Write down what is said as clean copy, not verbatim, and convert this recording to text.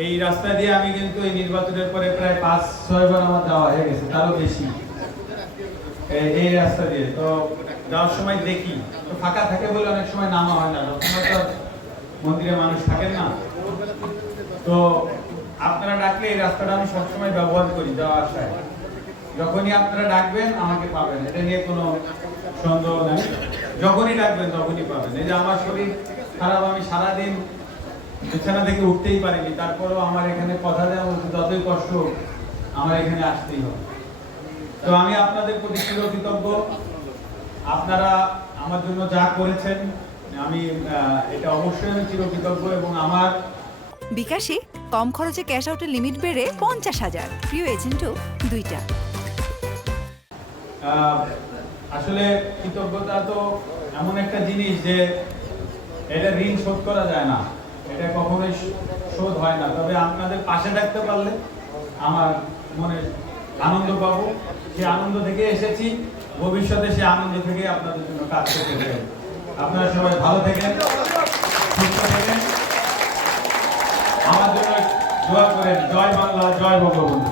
এই রাস্তা দিয়ে আমি কিন্তু এই নির্বাচনের পরে প্রায় 5-6 বার আমার যাওয়া হয়ে গেছে, তারও বেশি এই রাস্তা দিয়ে। তো যাওয়ার সময় দেখি তো ফাঁকা থাকে বলে অনেক সময় নামা হয় না, সবসময় তো মন্দিরে মানুষ থাকেন না। তো আপনারা ডাকলে এই রাস্তাটা আমি সবসময় ব্যবহার করি যাওয়া আসায়। যখনই আপনারা ডাকবেন আমাকে পাবেন, এটা নিয়ে কোনো সন্দেহ নেই। যখনই ডাকবেন তখনই পাবেন। এই যে আমার শরীর খারাপ, আমি সারাদিন বিছানা থেকে উঠতেই পারিনি, তারপরেও আমার এখানে কথা দেওয়া হচ্ছে যতই কষ্ট আমার এখানে আসতেই হবে। তো আমি আপনাদের প্রতি চিরকৃতজ্ঞ। আপনারা আমার জন্য যা করেছেন আমি এটা অবশ্যই আমি চিরকৃতজ্ঞ। এবং আমার বিকাশে কম খরচে ক্যাশ আউটের লিমিট বেড়ে 50,000, প্রিয় এজেন্টও 2টা। আসলে কৃতজ্ঞতা তো এমন একটা জিনিস যে এটা ঋণ শোধ করা যায় না, এটা কখনোই শোধ হয় না। তবে আপনাদের পাশে থাকতে পারলে আমার মনে আনন্দ পাবো, সে আনন্দ থেকে এসেছি, ভবিষ্যতে সে আনন্দ থেকে আপনাদের জন্য কাজ করতে চাই। আপনারা সবাই ভালো থাকেন, সুস্থ থাকেন, আমার জন্য দোয়া করেন। জয় বাংলা, জয় বঙ্গবন্ধু।